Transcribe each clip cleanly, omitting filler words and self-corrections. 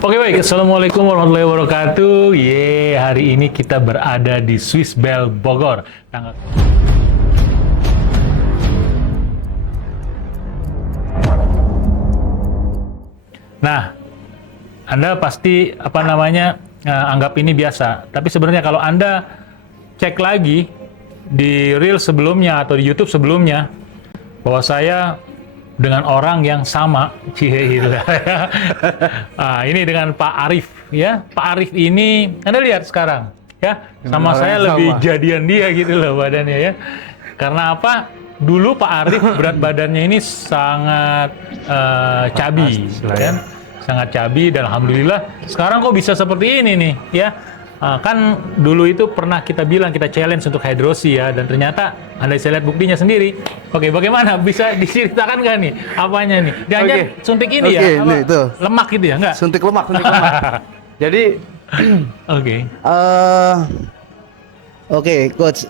Oke baik, Assalamualaikum warahmatullahi wabarakatuh. Hari ini kita berada di Swiss Bell Bogor. Nah, Anda pasti anggap ini biasa. Tapi sebenarnya kalau Anda cek lagi di reel sebelumnya atau di YouTube sebelumnya, bahwa saya dengan orang yang sama, gitu. Ini dengan Pak Arif, ya. Pak Arif ini, Anda lihat sekarang, ya, sama saya lebih jadian dia gitu loh badannya, ya. Karena apa? Dulu Pak Arif berat badannya ini sangat cabi, kan? Sangat cabi, dan alhamdulillah sekarang kok bisa seperti ini nih, ya. Kan dulu itu pernah kita bilang, kita challenge untuk hidrosi, ya, dan ternyata Anda bisa lihat buktinya sendiri. Oke, bagaimana? Bisa diceritakan nggak nih apanya nih? Jangan suntik ini ya? Nih, itu. Lemak gitu ya? Nggak? Suntik lemak. Jadi, oke, Coach.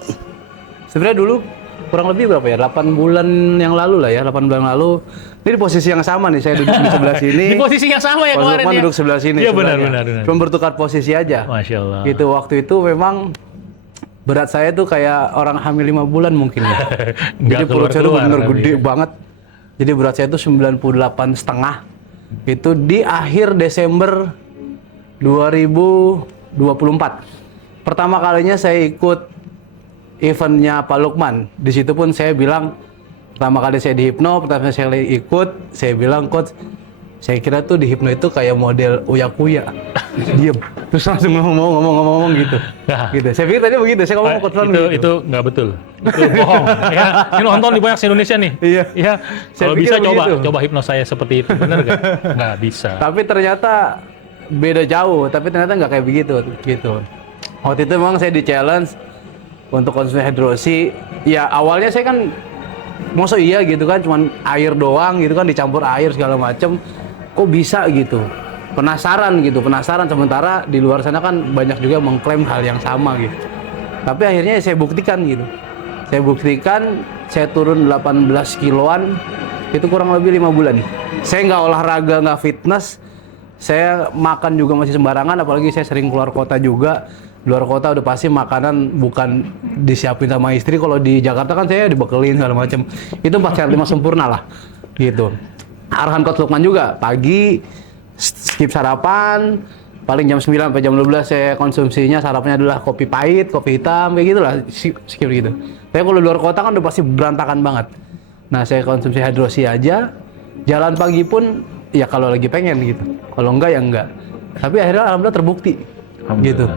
Sebenarnya dulu kurang lebih berapa ya? 8 bulan yang lalu lah ya, 8 bulan lalu. Ini di posisi yang sama nih, saya duduk di sebelah sini. Di posisi yang sama ya kemarin ya? duduk sebelah sini. Iya benar. Cuma bertukar posisi aja. Masya Allah. Gitu, waktu itu memang berat saya tuh kayak orang hamil 5 bulan mungkin ya. Jadi perut saya tuh bener gede banget. Jadi berat saya tuh 98,5. Itu di akhir Desember 2024. Pertama kalinya saya ikut eventnya Pak Lukman. Di situ pun saya bilang, pertama kali saya di Hipno, pertama saya ikut, saya bilang, Coach, saya kira tuh di Hipno itu kayak model uya-kuya. Diem. Terus langsung ngomong gitu. Nah, gitu. Saya pikir tadi begitu, saya ngomong Coach gitu. Itu nggak betul. Itu bohong. Ya, ini nonton di banyak Indonesia nih. Iya. Kalau bisa coba Hipno saya seperti itu. Bener nggak? Nggak bisa. Tapi ternyata beda jauh, tapi ternyata nggak kayak begitu gitu. Waktu itu memang saya di challenge untuk konsumsi hidrosi. Ya awalnya saya kan masa iya gitu kan, cuman air doang gitu kan, dicampur air segala macem, kok bisa gitu, penasaran sementara di luar sana kan banyak juga mengklaim hal yang sama gitu. Tapi akhirnya saya buktikan, saya turun 18 kiloan itu kurang lebih 5 bulan. Saya nggak olahraga, nggak fitness, saya makan juga masih sembarangan, apalagi saya sering keluar kota juga. Luar kota udah pasti makanan bukan disiapin sama istri. Kalau di Jakarta kan saya dibekelin segala macam. Itu 4 sehat 5 sempurna lah gitu. Arahan Coach Lukman juga, pagi skip sarapan, paling jam 9 sampai jam 12 saya konsumsinya sarapannya adalah kopi pahit, kopi hitam, kayak gitulah, skip gitu. Tapi kalau luar kota kan udah pasti berantakan banget. Nah, saya konsumsi hidrosi aja. Jalan pagi pun ya kalau lagi pengen gitu. Kalau enggak ya enggak. Tapi akhirnya alhamdulillah terbukti gitu.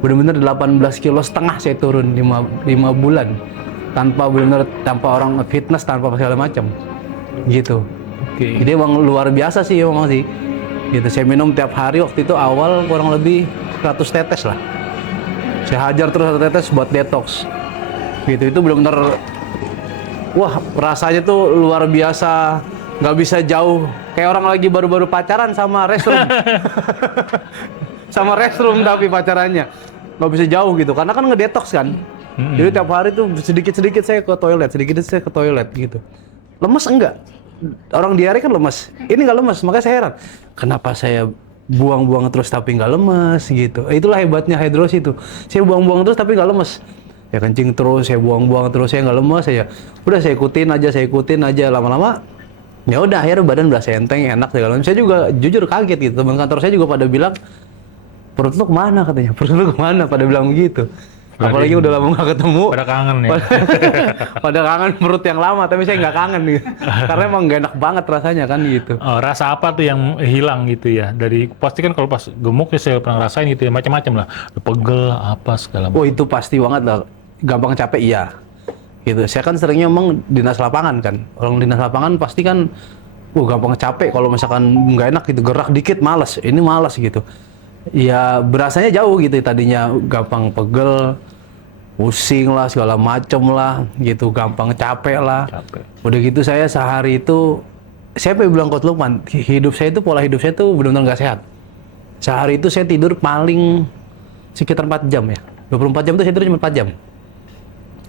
Bener-bener 18,5 kilo saya turun 5 bulan tanpa orang fitness, tanpa segala macam gitu. Jadi emang luar biasa sih gitu. Saya minum tiap hari waktu itu awal kurang lebih 100 tetes lah, saya hajar terus 1 tetes buat detox gitu. Itu bener-bener wah, rasanya tuh luar biasa, nggak bisa jauh, kayak orang lagi baru-baru pacaran sama restroom. Sama restroom tapi pacarannya nggak bisa jauh gitu, karena kan ngedetox kan. Jadi tiap hari tuh sedikit-sedikit saya ke toilet gitu. Lemes enggak? Orang diare kan lemes, ini nggak lemes. Makanya saya heran, kenapa saya buang-buang terus tapi nggak lemes gitu. Itulah hebatnya hidrosi itu. Saya buang-buang terus tapi nggak lemes. Ya kencing terus, saya buang-buang terus, saya nggak lemes. Udah saya ikutin aja lama-lama. Ya udah akhirnya badan berasa enteng, enak segala macam. Saya juga jujur kaget gitu. Teman kantor saya juga pada bilang, perut lu kemana katanya? Perut lu kemana? Pada bilang begitu. Apalagi udah lama nggak ketemu. Pada kangen ya? Pada kangen perut yang lama, tapi saya nggak kangen gitu. Karena emang nggak enak banget rasanya kan gitu. Oh, rasa apa tuh yang hilang gitu ya? Pasti kan kalau pas gemuk ya saya pernah rasain gitu ya, macam-macam lah. Pegel, apa segala macam. Oh itu pasti banget lah. Gampang capek iya. Gitu. Saya kan seringnya emang dinas lapangan kan. Orang dinas lapangan pasti kan gampang capek. Kalau misalkan nggak enak gitu, gerak dikit malas. Ini malas gitu. Ya berasanya jauh gitu, tadinya gampang pegel, pusing lah, segala macem lah gitu, gampang capek lah. Udah gitu saya sehari itu, siapa yang bilang Coach Lukman, pola hidup saya tuh benar-benar nggak sehat. Sehari itu saya tidur paling sekitar 4 jam ya, 24 jam itu saya tidur cuma 4 jam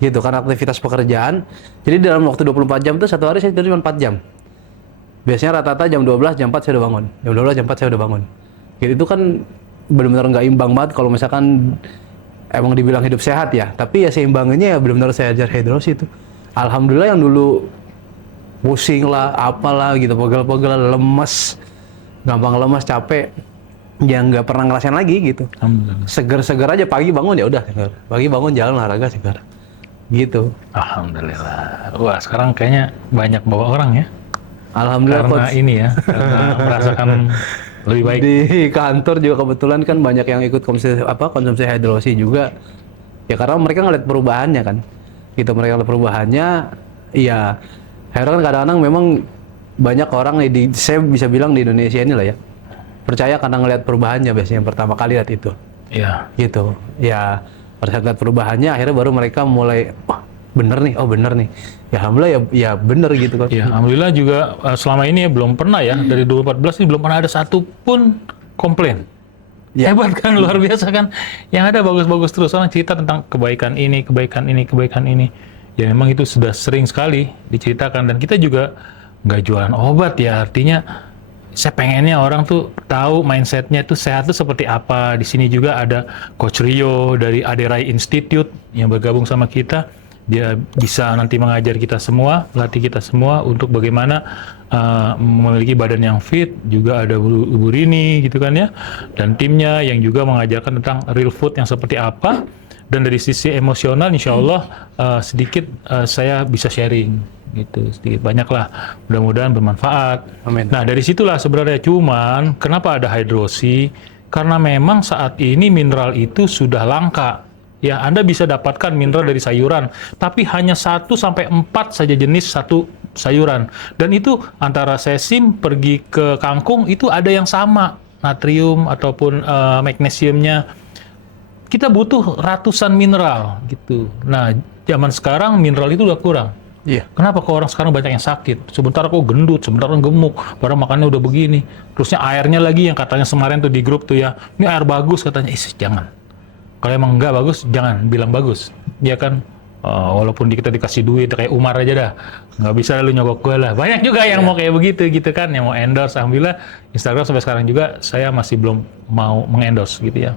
gitu, karena aktivitas pekerjaan. Jadi dalam waktu 24 jam itu satu hari saya tidur cuma 4 jam. Biasanya rata-rata jam 12, jam 4 saya udah bangun. Jam 12, jam 4 saya udah bangun. Gitu, itu kan benar-benar nggak imbang banget kalau misalkan emang dibilang hidup sehat ya. Tapi ya seimbangannya ya benar-benar saya ajar hidrosi itu. Alhamdulillah yang dulu pusing lah, apalah gitu, pegel-pegel, lemes, gampang lemes, capek, yang nggak pernah ngerasain lagi gitu. Alhamdulillah. Seger-seger aja pagi bangun ya udah seger. Pagi bangun jalan olahraga seger. Gitu. Alhamdulillah. Wah, sekarang kayaknya banyak bawa orang ya. Alhamdulillah Karena coach. ini ya, karena merasakan lebih baik. Di kantor juga kebetulan kan banyak yang ikut konsumsi hidrosi juga. Ya karena mereka ngeliat perubahannya kan. Gitu, mereka ngeliat perubahannya, ya akhirnya kan kadang-kadang memang banyak orang saya bisa bilang di Indonesia ini lah ya, percaya karena ngeliat perubahannya biasanya yang pertama kali lihat itu. Iya. Gitu. Ya pada saat lihat perubahannya akhirnya baru mereka mulai, wah bener nih, oh bener nih. Ya alhamdulillah ya bener gitu kan. Ya, alhamdulillah juga selama ini ya belum pernah ya, dari 2014 ini belum pernah ada satupun komplain. Ya. Hebat kan, luar biasa kan. Yang ada bagus-bagus terus, orang cerita tentang kebaikan ini, kebaikan ini, kebaikan ini. Ya memang itu sudah sering sekali diceritakan, dan kita juga nggak jualan obat ya, artinya saya pengennya orang tuh tahu mindsetnya itu sehat tuh seperti apa. Di sini juga ada Coach Rio dari Aderai Institute yang bergabung sama kita. Dia bisa nanti mengajar kita semua, melatih kita semua untuk bagaimana memiliki badan yang fit. Juga ada Bu Rini gitu kan ya, dan timnya yang juga mengajarkan tentang real food yang seperti apa. Dan dari sisi emosional, insya Allah sedikit saya bisa sharing gitu, sedikit banyak lah, mudah-mudahan bermanfaat. Amin. Nah dari situlah sebenarnya, cuman kenapa ada hidrosi? Karena memang saat ini mineral itu sudah langka. Ya, Anda bisa dapatkan mineral dari sayuran, tapi hanya 1 sampai 4 saja jenis satu sayuran. Dan itu antara sesim pergi ke kangkung itu ada yang sama, natrium ataupun magnesiumnya. Kita butuh ratusan mineral gitu. Nah, zaman sekarang mineral itu udah kurang. Iya. Kenapa kok orang sekarang banyak yang sakit? Sebentar kok gendut, sebentar gemuk, padahal makannya udah begini. Terusnya airnya lagi yang katanya kemarin tuh di grup tuh ya, ini air bagus katanya. Jangan. Kalau emang nggak bagus, jangan bilang bagus. Ya kan, walaupun kita dikasih duit, kayak Umar aja dah. Nggak bisa lu nyogok gue lah. Banyak juga yang mau kayak begitu gitu kan, yang mau endorse. Alhamdulillah, Instagram sampai sekarang juga saya masih belum mau mengendorse gitu ya.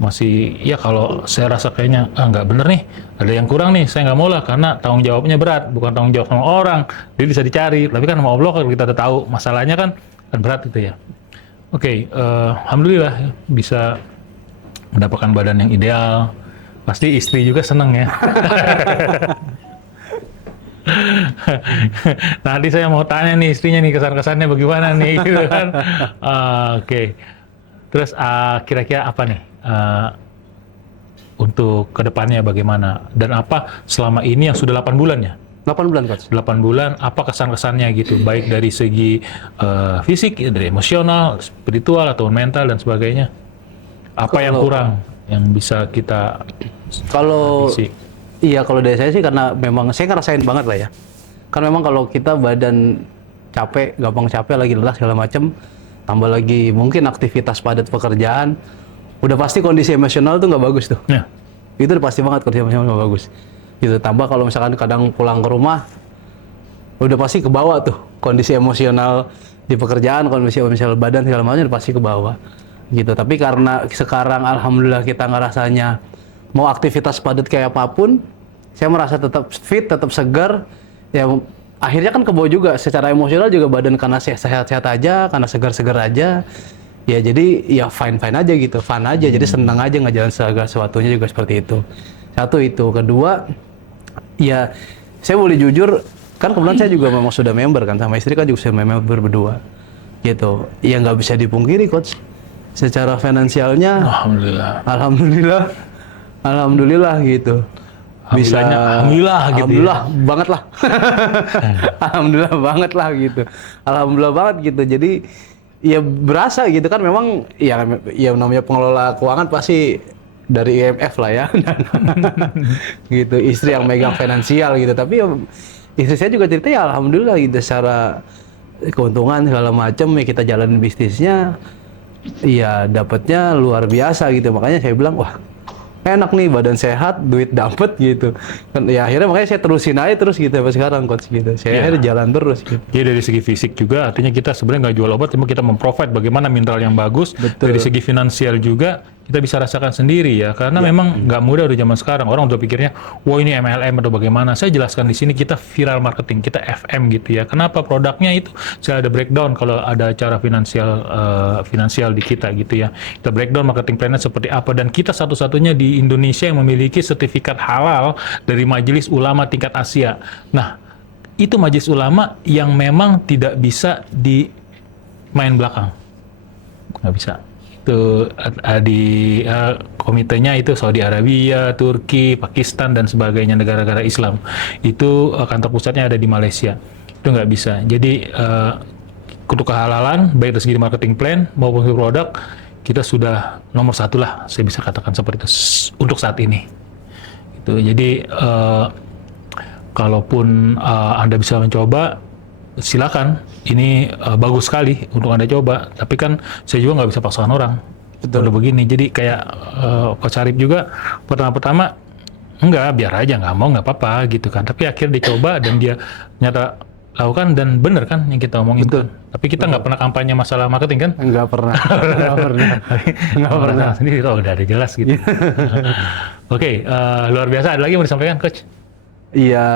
Masih, ya kalau saya rasa kayaknya, nggak bener nih, ada yang kurang nih, saya nggak mau lah, karena tanggung jawabnya berat, bukan tanggung jawab sama orang. Dia bisa dicari, tapi kan sama Allah kalau kita udah tahu masalahnya kan berat gitu ya. Oke, alhamdulillah ya, bisa mendapatkan badan yang ideal. Pasti istri juga seneng ya. Nanti saya mau tanya nih istrinya nih, kesan-kesannya bagaimana nih gitu kan. Oke. Terus kira-kira apa nih untuk kedepannya bagaimana? Dan apa selama ini yang sudah 8 bulan ya? 8 bulan coach. 8 bulan, apa kesan-kesannya gitu? Baik dari segi fisik, dari emosional, spiritual, atau mental dan sebagainya. Apa yang kurang yang bisa kita isi? Iya, kalau dari saya sih karena memang saya ngerasain banget lah ya. Karena memang kalau kita badan capek, gampang capek, lagi lelah segala macem, tambah lagi mungkin aktivitas padat pekerjaan, udah pasti kondisi emosional tuh nggak bagus tuh. Ya. Itu udah pasti banget kondisi emosional nggak bagus. Gitu. Tambah kalau misalkan kadang pulang ke rumah, udah pasti ke bawah tuh kondisi emosional di pekerjaan, kondisi emosional badan segala macam udah pasti ke bawah. Gitu. Tapi karena sekarang alhamdulillah kita ngerasanya mau aktivitas padat kayak apapun, saya merasa tetap fit, tetap segar. Ya akhirnya kan kebawa juga secara emosional juga badan, karena sehat-sehat aja, karena segar-segar aja. Ya jadi ya fine-fine aja gitu, fun aja. Jadi senang aja ngejalan segala sesuatunya juga seperti itu. Satu itu. Kedua, ya saya boleh jujur, kan kebetulan saya juga memang sudah member kan, sama istri kan juga sudah member berdua. Gitu. Ya nggak bisa dipungkiri coach. Secara finansialnya, alhamdulillah gitu. Alhamdulillah gitu. Alhamdulillah banget lah. Alhamdulillah banget lah gitu. Alhamdulillah banget gitu. Jadi ya berasa gitu kan, memang ya namanya pengelola keuangan pasti dari IMF lah ya. Gitu, istri yang megang finansial gitu. Tapi ya, istri saya juga cerita ya alhamdulillah gitu, secara keuntungan segala macam ya kita jalanin bisnisnya. Iya, dapatnya luar biasa gitu. Makanya saya bilang, wah, enak nih, badan sehat, duit dapet gitu. Kan ya akhirnya makanya saya terusin aja terus gitu sampai sekarang coach gitu. Saya akhirnya jalan terus gitu. Jadi dari segi fisik juga, artinya kita sebenarnya nggak jual obat, cuma kita memprovide bagaimana mineral yang bagus. Betul. Dari segi finansial juga, kita bisa rasakan sendiri ya. Karena memang nggak mudah udah zaman sekarang. Orang udah pikirnya, wah ini MLM atau bagaimana. Saya jelaskan di sini, kita viral marketing, kita FM gitu ya. Kenapa produknya itu? Saya ada breakdown kalau ada cara finansial di kita gitu ya. Kita breakdown marketing plan-nya seperti apa. Dan kita satu-satunya di Indonesia yang memiliki sertifikat halal dari Majelis Ulama tingkat Asia. Nah, itu majelis ulama yang memang tidak bisa di main belakang, nggak bisa. Itu di komitenya itu Saudi Arabia, Turki, Pakistan dan sebagainya, negara-negara Islam. Itu kantor pusatnya ada di Malaysia. Itu nggak bisa. Jadi untuk kehalalan baik dari segi marketing plan maupun produk, kita sudah nomor 1 lah, saya bisa katakan seperti itu untuk saat ini. Itu jadi kalaupun Anda bisa mencoba, silakan. Ini bagus sekali untuk Anda coba. Tapi kan saya juga nggak bisa paksakan orang. Betul. Udah begini. Jadi kayak Coach Arif juga pertama-pertama enggak, biar aja, nggak mau nggak apa-apa gitu kan. Tapi akhirnya dicoba dan dia nyata lakukan dan bener kan yang kita omongin. Betul. Kan? Tapi kita nggak pernah kampanye masalah marketing kan? Nggak pernah. Nggak pernah. Sendiri, udah ada jelas gitu. Oke, luar biasa. Ada lagi yang mau disampaikan, Coach? Iya,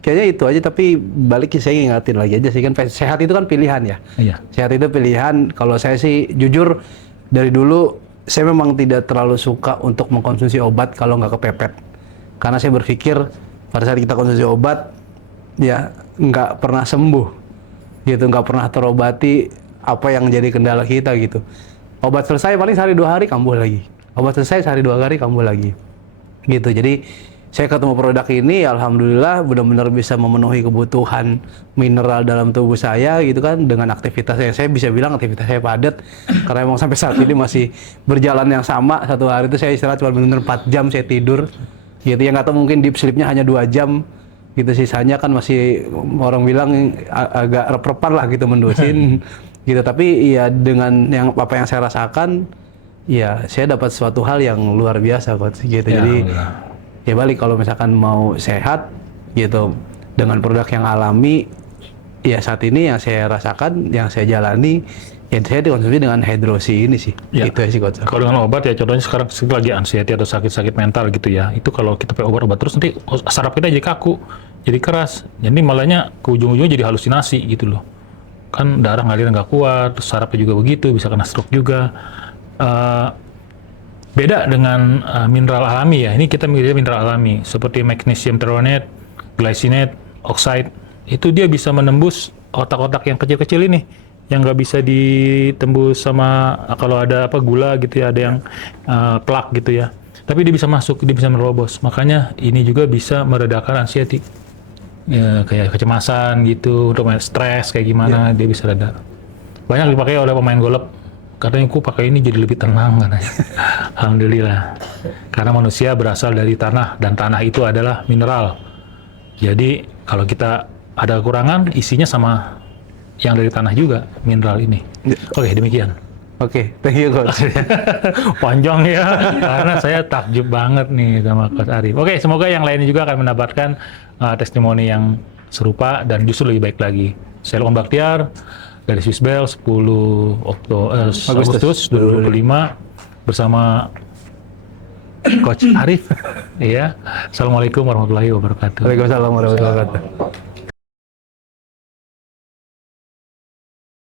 kayaknya itu aja. Tapi balik saya ingatin lagi aja sih kan, sehat itu kan pilihan ya. Iya. Sehat itu pilihan. Kalau saya sih jujur dari dulu saya memang tidak terlalu suka untuk mengkonsumsi obat kalau nggak kepepet. Karena saya berpikir pada saat kita konsumsi obat, ya nggak pernah sembuh gitu, nggak pernah terobati apa yang jadi kendala kita gitu. Obat selesai paling sehari 2 hari kambuh lagi, obat selesai sehari 2 hari kambuh lagi gitu. Jadi saya ketemu produk ini, alhamdulillah benar-benar bisa memenuhi kebutuhan mineral dalam tubuh saya gitu kan, dengan aktivitas saya bisa bilang aktivitas saya padat karena emang sampai saat ini masih berjalan yang sama. Satu hari itu saya istirahat cuma benar-benar 4 jam saya tidur gitu, yang nggak tahu mungkin deep sleep-nya hanya 2 jam gitu, sisanya kan masih orang bilang agak rep-repan lah gitu, mendosin gitu. Tapi ya dengan yang apa yang saya rasakan, ya saya dapat suatu hal yang luar biasa Coach gitu. Ya, jadi ya balik, kalau misalkan mau sehat gitu dengan produk yang alami, ya saat ini yang saya rasakan, yang saya jalani, ya saya dikonsumsi dengan hidrosi ini sih. Ya. Itu sih Coach. Kalau dengan obat ya contohnya sekarang lagi anxiety atau sakit-sakit mental gitu ya, itu kalau kita pakai obat-obat terus nanti saraf kita jadi kaku, jadi keras, jadi malahnya ke ujung-ujungnya jadi halusinasi gitu loh. Kan darah ngalir nggak kuat, terus sarafnya juga begitu, bisa kena stroke juga. Beda dengan mineral alami ya, ini kita milih mineral alami seperti magnesium threonate, glycinate, oxide, itu dia bisa menembus otak-otak yang kecil-kecil ini, yang nggak bisa ditembus sama kalau ada apa gula gitu ya, ada yang plak gitu ya. Tapi dia bisa masuk, dia bisa menerobos. Makanya ini juga bisa meredakan anxiety, ya, kayak kecemasan gitu, untuk main stres kayak gimana, dia bisa reda. Banyak dipakai oleh pemain golf. Katanya aku pakai ini jadi lebih tenang katanya. Alhamdulillah. Karena manusia berasal dari tanah dan tanah itu adalah mineral. Jadi kalau kita ada kekurangan, isinya sama yang dari tanah juga, mineral ini. Oke, demikian. Oke, thank you Coach. Panjang ya, karena saya takjub banget nih sama Coach Arif. Oke, semoga yang lainnya juga akan mendapatkan testimoni yang serupa dan justru lebih baik lagi. Saya Lukman Baktiar dari Swiss Bell, 10 Agustus 2025 bersama Coach Arif. Iya. Assalamualaikum warahmatullahi wabarakatuh. Waalaikumsalam warahmatullahi wabarakatuh.